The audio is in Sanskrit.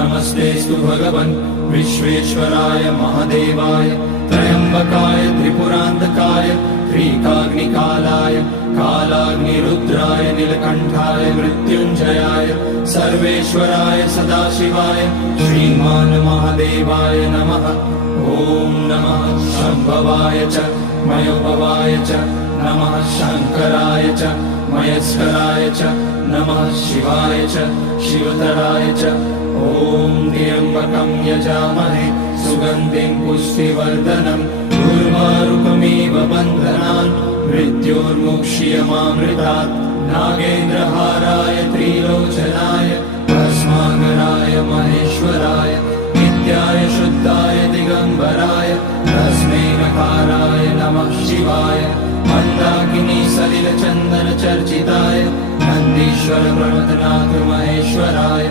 नमस्तेऽस्तु भगवन् विश्वेश्वराय महादेवाय त्र्यम्बकाय त्रिपुरान्तकाय त्रिकाग्निकालाय कालाग्निरुद्राय नीलकण्ठाय मृत्युञ्जयाय सर्वेश्वराय सदाशिवाय श्रीमान् महादेवाय नमः। ॐ नमः शम्भवाय च मयोभवाय च नमः शङ्कराय च मयस्कराय च नमः शिवाय च शिवतराय च। ॐ त्र्यम्बकं यजामहे सुगन्धिं पुष्टिवर्धनम् उर्वारुकमिव बन्धनान् मृत्योर्मुक्ष्यमामृतात्। नागेन्द्रहाराय त्रिलोचनाय भस्माकराय महेश्वराय नित्याय शुद्धाय दिगम्बराय तस्मै नकाराय नमः शिवाय। मन्दाकिनी सलिलचन्दन चर्चिताय नन्दीश्वर प्रमथनाथ महेश्वराय